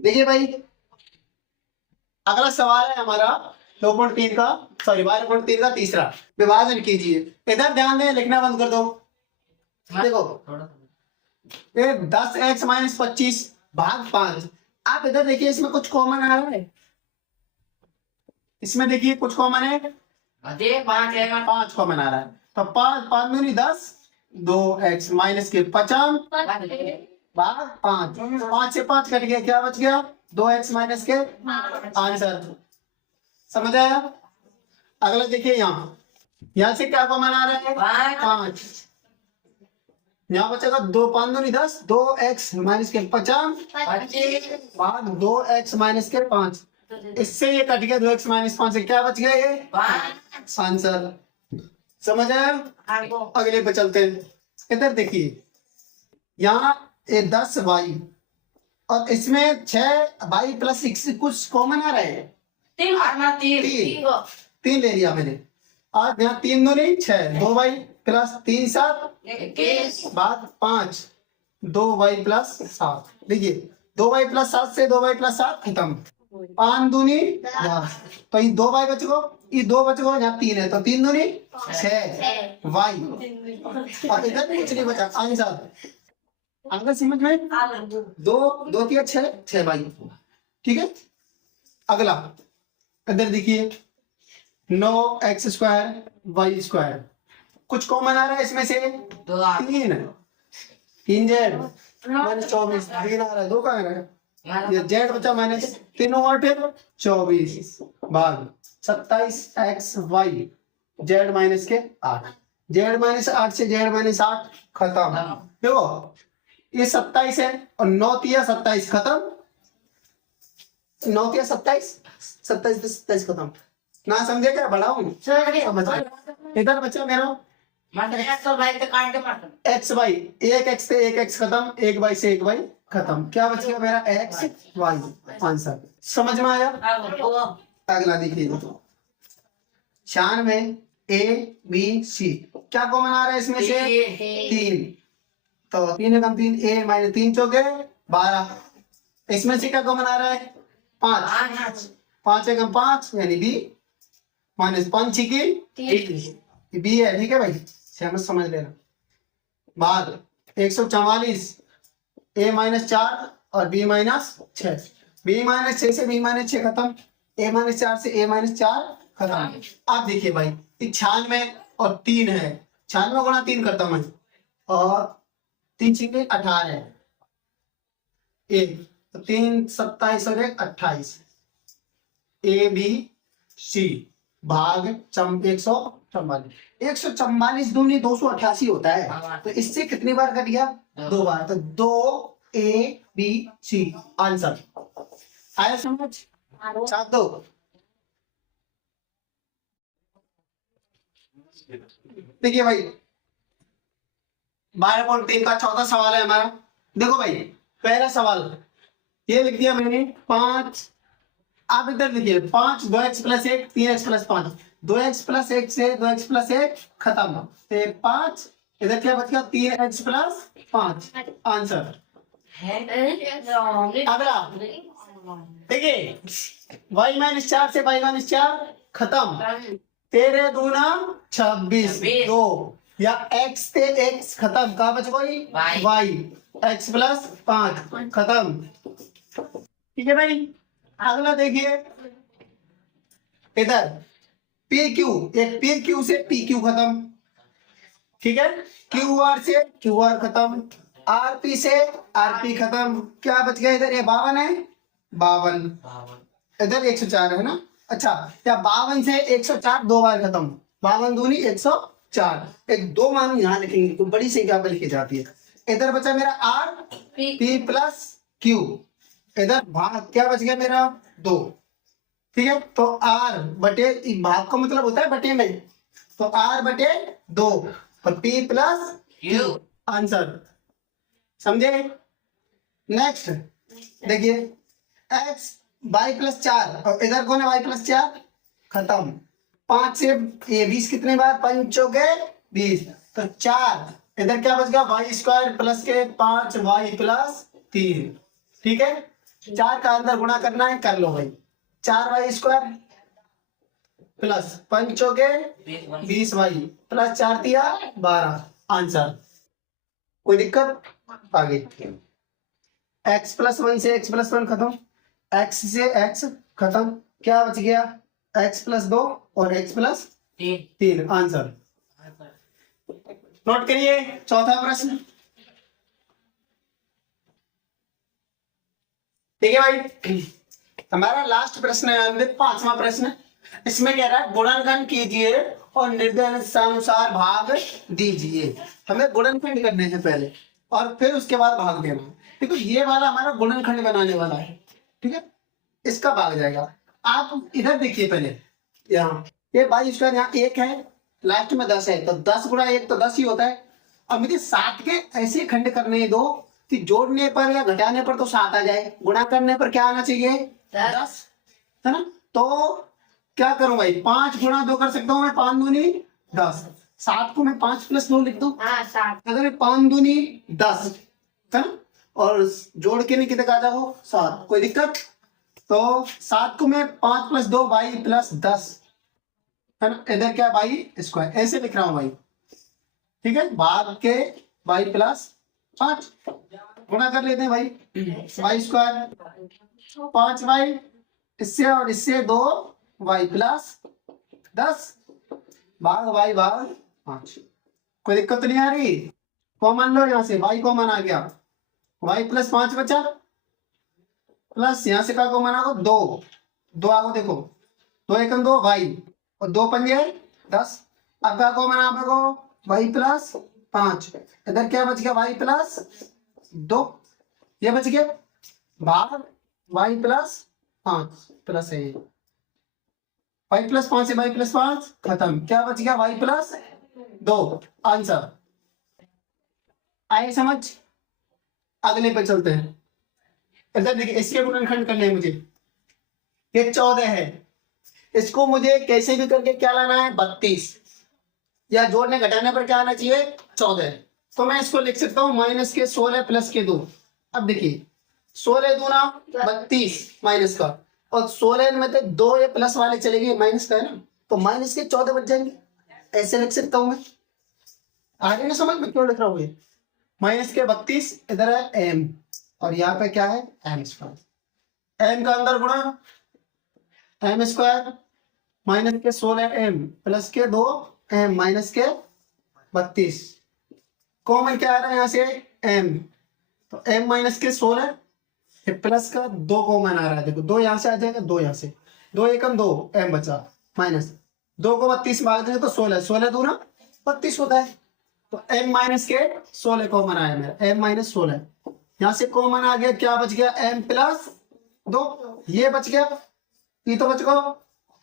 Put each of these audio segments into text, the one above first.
देखिए भाई, अगला सवाल है हमारा 2.3 का, सॉरी 12.3 का तीसरा। विभाजन कीजिए। इधर ध्यान दें, लिखना बंद कर दो। देखो ये 10x-25 भाग 5। आप इधर देखिए, इसमें कुछ कॉमन आ रहा है। इसमें देखिए कुछ कॉमन है, 5 कॉमन आ रहा है। तो 5 दूनी 10, 2x-50 भाग 5। 5 से 5 कट गया, क्या बच गया? 2x- के आंसर। समझ आया? अगला देखिए, यहाँ से क्या कॉमन आ रहा है? 5। यहाँ बचेगा 2 दूनी 10, 2x- के 50 भाग 2x- के 5। इससे ये कट गया, 2x-5 से क्या बच गया? ये आंसर। समझ आया? अगले पे चलते हैं। इधर देखिए, यहाँ 10y और इसमें 6y + 6 कुछ कॉमन आ रहा है। 3 ले लिया मैंने। और यहाँ 3 दूनी 6, 2y + 3 7 भाग 5, 2y + 7। देखिए 2y + 7 से 2y + 7 खत्म। 5 दूनी 10, तो ये 2y बच गो, ये 2 बच गो, यहाँ 3 है तो 3 दूनी 6y। और इधर कुछ नहीं बचा, आंसर। आंसर समझ में? 2 2 3 6y। ठीक है। अगला इधर देखिए, 9x² y²। कुछ कॉमन आ रहा है इसमें से? 3 z -24 3 आ रहा है, 2 कहाँ आ रहा है? ये z बचा माइनस, तीनों 8 24 भाग 27xy z- के 8। z-8 से z-8 खत्म। देखो ये 27 है और 9 तिया 27 खत्म। 9 तिया 27, 27 खत्म। ना समझे क्या? बढ़ाऊं? इधर बचा मेरा एक्स वाई। एक एक्स से एक एक्स खत्म, एक वाई से एक वाई खत्म। क्या बच गया मेरा? X Y. आंसर समझ में आया? अगला देखिए, 96 ए बी सी। क्या कॉमन आ रहा है इसमें से? 3। तो 3 कम 3, a - 3 चौके 12। इसमें से क्या कॉमन आ रहा है? 5। 5 कम 5 यानी b -5 की b है। ठीक है भाई, समझ लेना। भाग 144 a - 4 और b - 6। b - 6 से b - 6 खत्म, a - 4 से a - 4 खत्म। अब देखिए भाई, 96 और 3 है, 96 गुणा 3 करता हूं और 3 6 18 है। 3 27 और 1 28। ए बी सी भाग 144। 144 दूनी 288 होता है, तो इससे कितनी बार कट गया? 2 बार। तो 2 ए बी सी आंसर। आया समझ? साथ दो। देखिए भाई, 12.3 का चौथा सवाल है हमारा। देखो भाई, पहला सवाल ये लिख दिया मैंने 5। आप इधर लिखिए 5 2x + 1 3x + 5। 2x + 1 से 2x + 1 खत्म, तो 5। इधर क्या बच गया? 3x + 5 answer. अगला देखिए, y - 4 से y - 4 खत्म। 13 दूना 26 2, या x से x खत्म, कहा बच गई? y। x + 5 खत्म। ठीक है भाई। अगला देखिए, इधर पी क्यू, एक पी क्यू से पी क्यू खत्म। ठीक है। क्यू आर से क्यू आर खत्म, आर पी से आर पी खत्म। क्या बच गया इधर? ये 52 है, 52। इधर 104 है ना? अच्छा, या 52 से 104 2 बार खत्म। 52 दूनी 104। एक 2 मान यहाँ लिखेंगे तो बड़ी संख्या पर लिखी जाती है। इधर बचा मेरा आर पी + क्यू। इधर भाग क्या बच गया मेरा? 2। ठीक है। तो आर बटे, भाग का मतलब होता है बटे में, तो आर बटे 2 और पी + क्यू आंसर। समझे? नेक्स्ट देखिए, एक्स वाई + 4 और इधर कौन है? वाई + 4 खत्म। 5 से ये 20 कितने बार? 5 चौके 20, तो 4 इधर क्या बच गया, वाई स्क्वायर प्लस के 5y प्लस 3। ठीक है, 4 का अंदर गुणा करना है, कर लो भाई। 4y स्क्वायर प्लस 5 चौके 20y प्लस 4 दिया 12। आंसर। कोई दिक्कत? आगे x प्लस 1 से x प्लस 1 खत्म, x से x खत्म, क्या बच गया, x प्लस 2 और x प्लस 3। आंसर। नोट करिए चौथा प्रश्न। ठीक है भाई, हमारा लास्ट प्रश्न है, 5वां प्रश्न। इसमें कह रहा है गुणनखंड कीजिए और निर्देशानुसार भाग दीजिए। हमें गुणनखंड करने हैं पहले और फिर उसके बाद भाग देना। देखो ये वाला हमारा गुणनखंड बनाने वाला है, ठीक है, इसका भाग जाएगा। आप इधर देखिए पहले, यहाँ ये बाई स्क्वायर, यहाँ 1 है, लास्ट में 10 है, तो 10 गुणा 1 तो 10 ही होता है। अब मुझे 7 के ऐसे खंड करने दो कि जोड़ने पर या घटाने पर तो 7 आ जाए, गुणा करने पर क्या आना चाहिए, 10, है ना। तो क्या करूं भाई, 5 गुणा 2 कर सकता हूं मैं, 5 दूनी 10। 7 को मैं 5 प्लस 2 लिख दूं, अगर 5 दूनी 10, है ना, और जोड़ के नहीं कितने का आ जाओ 7। कोई दिक्कत? तो 7 को मैं 5 प्लस 2 बाई प्लस 10, है ना, इधर क्या बाई स्क्वायर, ऐसे लिख रहा हूं भाई। ठीक है, भाग के बाई प्लस 5 गुणा कर लेते हैं भाई, बाई स्क्वायर 5y, इससे और इससे 2y प्लस 10 भाग y भाग 5। कोई दिक्कत तो नहीं आ रही? कॉमन लो, यहाँ से y कॉमन आ गया, y प्लस 5 बचा, प्लस यहाँ से क्या कॉमन आगो 2 आगो, देखो 2 एकम 2 y और 2 पंजे 10। अब क्या कॉमन आगो y प्लस 5, इधर क्या बच गया y प्लस 2, ये बच गया भाग y प्लस 5 प्लस है, y प्लस 5 से y प्लस 5 खत्म, क्या बच गया y प्लस 2। आंसर। आए समझ? अगले पे चलते हैं। इधर देखिए, इसके गुणनखंड करने हैं मुझे, ये 14 है, इसको मुझे कैसे भी करके क्या लाना है 32, या जोड़ने घटाने पर क्या आना चाहिए 14। तो मैं इसको लिख सकता हूँ माइनस के 16 प्लस के 2। अब देखिए 16 दूना 32 माइनस का, और 16 में तो 2 ये प्लस वाले चले गए, माइनस का है ना, तो माइनस के 14 बच जाएंगे, ऐसे लिख सकता हूं मैं। आ रही ना समझ में क्यों लिख रहा हूँ ये, माइनस के 32, इधर है m और यहाँ पे क्या है m स्क्वायर, m का अंदर गुणा m स्क्वायर माइनस के 16 m प्लस के 2 m माइनस के 32, कॉमन क्या आ रहा है यहाँ से m, तो m माइनस के 16 प्लस का 2 कॉमन आ रहा है, देखो 2 यहाँ से आ जाएगा, 2 यहाँ से, 2 एकम 2 m बचा, माइनस 2 को 32 भाग देंगे तो 16 दूना 32 होता है, तो m माइनस के 16 कॉमन आया मेरा, m माइनस 16, यहाँ से कॉमन आ गया, क्या बच गया m प्लस 2, ये बच गया, ये तो बच गया।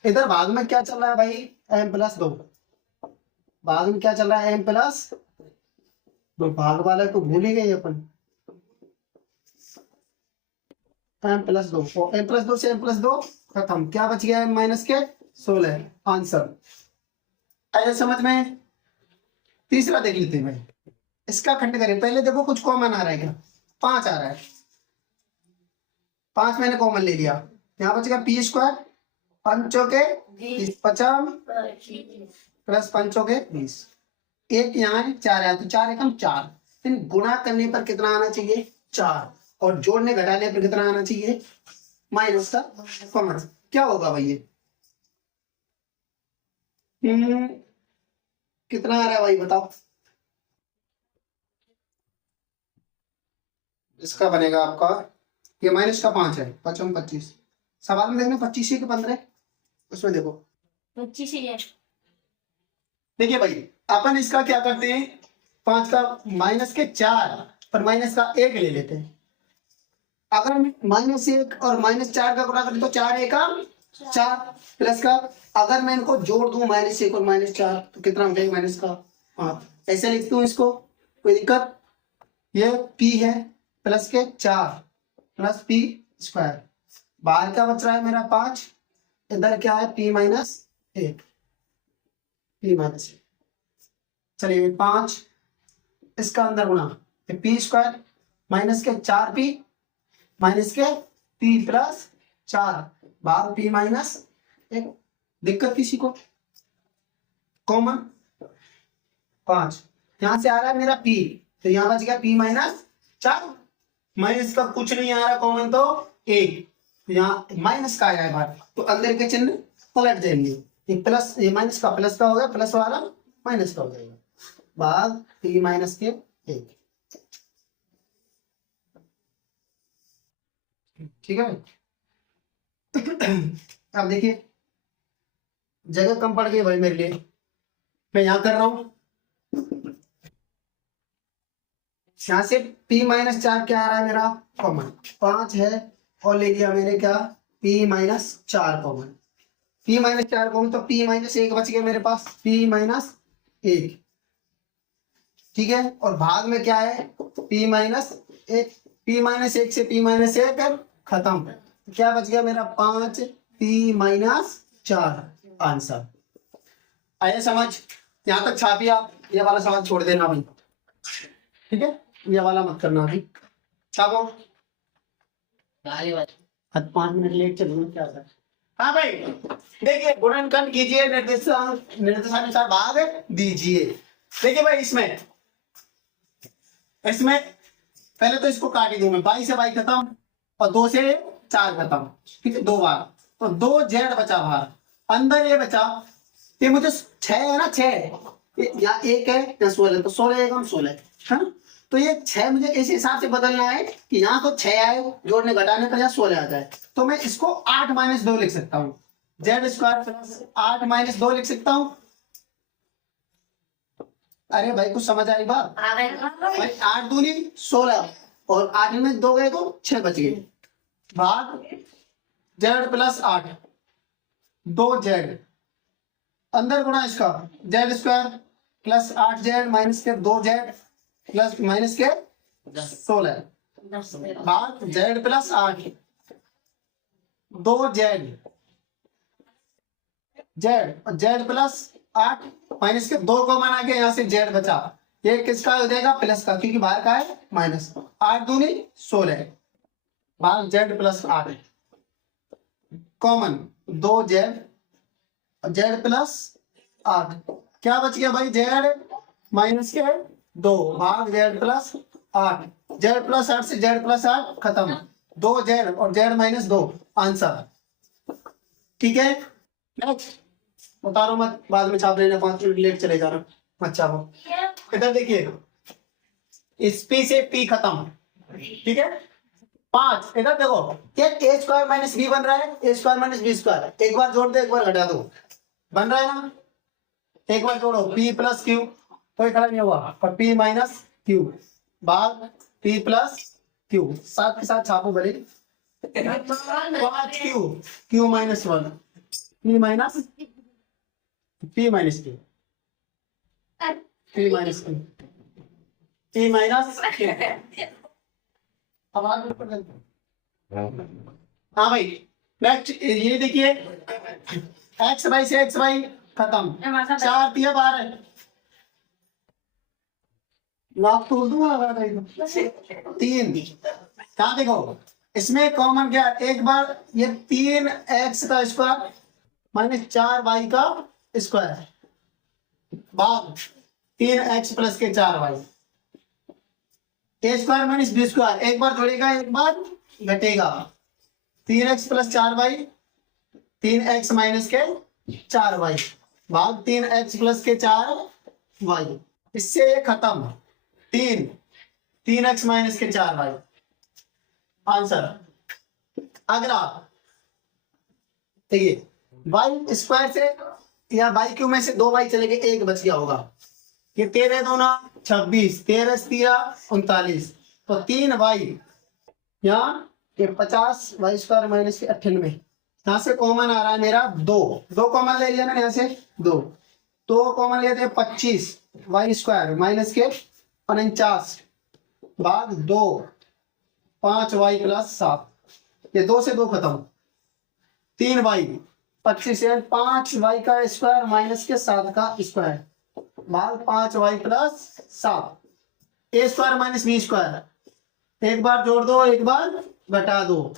इधर भाग में क्या चल रहा है भाई m प्लस 2, भाग में क्या चल रहा है m प्लस 2, भाग वाला तो भूल ही गए अपन, m प्लस 2, m प्लस 2 से m प्लस 2 खत्म, क्या बच गया m माइनस के 16। आंसर। ऐसे समझ में? तीसरा देख लेते हैं भाई, इसका खंड करें, पहले देखो कुछ कॉमन आ रहा है क्या, 5 आ रहा है, 5 मैंने कॉमन ले लिया, यहाँ बच गया p स्क्वायर, 5 के 50 प्लस 5 के 20, एक यहाँ है 4 है, तो 4 एकम 4, इन गुणा करने पर कितना आना चाहिए 4, और जोड़ने घटाने पर कितना आना चाहिए माइनस का कॉमन। क्या होगा भाई ये कितना आ रहा है भाई बताओ, इसका बनेगा आपका, ये माइनस का 5 है, 5 25, सवाल में देखना 25 के 15, उसमें देखो 25 है। देखिए भाई, अपन इसका क्या करते हैं, 5 का माइनस के 4 पर माइनस का 1 ले लेते हैं, अगर माइनस 1 और माइनस 4 का गुणा करें तो 4 1 4 प्लस का, अगर मैं इनको जोड़ दूं माइनस 1 और माइनस 4 तो कितना हो जाएगा माइनस का 5, ऐसे लिखते हूँ इसको, कोई दिक्कत? ये p है प्लस के 4 प्लस p स्क्वायर, बाहर क्या बच रहा है मेरा 5, इधर क्या है p माइनस 1, p माइनस 1, चलिए 5 इसका अंदर गुणा, पी स्क्वायर माइनस के 4p माइनस के p प्लस 4 भाग p माइनस 1। दिक्कत किसी को? कॉमन 5 यहां से आ रहा है मेरा p, तो यहां बच गया p माइनस 4, माइनस का कुछ नहीं आ रहा कॉमन तो 1, यहाँ माइनस का आया है बाहर, तो अंदर के चिन्ह पलट देंगे, ये प्लस ये माइनस का प्लस का हो गया, प्लस वाला माइनस का हो जाएगा, भाग p माइनस के 1। ठीक है अब देखिए जगह कम पड़ गई भाई मेरे लिए, मैं यहां कर रहा हूं, यहां से p माइनस 4 क्या आ रहा है मेरा कॉमन 5 है, और ले लिया मैंने क्या p minus 4 common, p minus 4 common, तो p माइनस 1 बच गया मेरे पास, p माइनस 1। ठीक है, और भाग में क्या है p माइनस 1, p माइनस 1 से p माइनस 1 खत्म, क्या बच गया मेरा 5 p माइनस 4 आंसर। आया समझ? यहां तक छापिए आप, ये वाला सवाल छोड़ देना भाई, ठीक है, ये वाला मत करना अभी, छापो 5 मिनट लेट चलूंगा क्या है। हाँ भाई देखिए गुणनखंड कीजिए, निर्देशानुसार भाग दीजिए। देखिए भाई इसमें पहले तो इसको काट ही दूं मैं, 22 से 22 खत्म और 2 से 4 खत्म, ठीक है 2 बार, तो 2 जेड बचा बाहर, अंदर ये बचा, ये मुझे 6 है ना, 6 या 1 है या 16, तो 16 एकम 16 है ना, तो ये 6 मुझे इस हिसाब से बदलना है कि यहाँ तो 6 आए जोड़ने घटाने पर यहाँ 16 आ जाए, तो मैं इसको 8 माइनस 2 लिख सकता हूँ, जेड स्क्वायर प्लस 8 माइनस 2 लिख सकता हूँ। अरे भाई कुछ समझ आई बात भाई, 8 दूनी 16 और 8 में 2 गए तो 6 बच गए, भाग जेड प्लस 8 2 जेड, अंदर गुणा इसका Z square plus 8 Z minus के 2 जेड प्लस माइनस के 16 भाग Z plus 8 2 Z Z plus 8 minus के 2 कॉमन आ गया, यहाँ से जेड बचा, ये किसका हो जाएगा प्लस का, क्योंकि बाहर का है माइनस, 8 दूनी 16 भाग Z plus 8 common 2 Z plus 8, क्या बच गया भाई जेड माइनस के 2 भाग जेड प्लस 8, जेड प्लस 8 से जेड प्लस 8 खत्म, 2 जेड और जेड माइनस 2 आंसर। ठीक है नेक्स्ट उतारो मत, बाद में छाप लेना, 5 मिनट लेट चले जाना मत छापो। इधर देखिए इस p से p खत्म, ठीक है 5, इधर देखो ये a स्क्वायर माइनस b बन रहा है, a square minus b square, एक बार जोड़ दो एक बार घटा दो, बन रहा है ना, एक बार जोड़ो p प्लस क्यू, कोई खड़ा नहीं हुआ, और p माइनस क्यू भाग p प्लस क्यू, साथ के साथ छापो भले, 5 Q minus 1 p minus Q अब हाँ भाई नेक्स्ट ये देखिए एक्स वाई से एक्स वाई खत्म, 4 दिया 12 लाख तोड़ दूंगा 3, कहाँ देखो इसमें कॉमन क्या, एक बार ये 3x का स्क्वायर माइनस 4y का स्क्वायर भाग 3x प्लस के 4y, ए स्क्वायर माइनस बी स्क्वायर, एक बार जोड़ेगा एक बार घटेगा, 3x plus 4y 3x minus के 4y भाग 3x प्लस के 4y, इससे ये खत्म, 3x माइनस के 4y आंसर। अगला देखिए y स्क्वायर से या y क्यूब में से 2y चले गए, एक बच गया होगा, ये 13 दूना 26, 13 13 39, तो 3y यहाँ ये 50 y स्क्वायर माइनस के 98, यहाँ से कॉमन आ रहा है मेरा 2 कॉमन ले लिया मैंने, यहाँ से 2 कॉमन लेते हैं 25 y स्क्वायर माइनस के 49 भाग 2 5y प्लस 7, ये 2 से 2 खत्म, 3y 25 5y का स्क्वायर माइनस के 7 का स्क्वायर भाग 5y प्लस 7, ए स्क्वायर माइनस बी स्क्वायर, एक बार जोड़ दो एक बार घटा दो,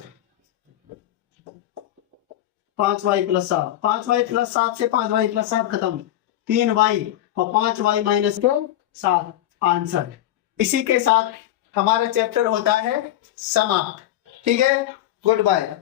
5y प्लस 7, 5y प्लस 7 से 5y प्लस 7 खत्म, 3y और 5y माइनस 7 आंसर। इसी के साथ हमारा चैप्टर होता है समाप्त। ठीक है, गुड बाय।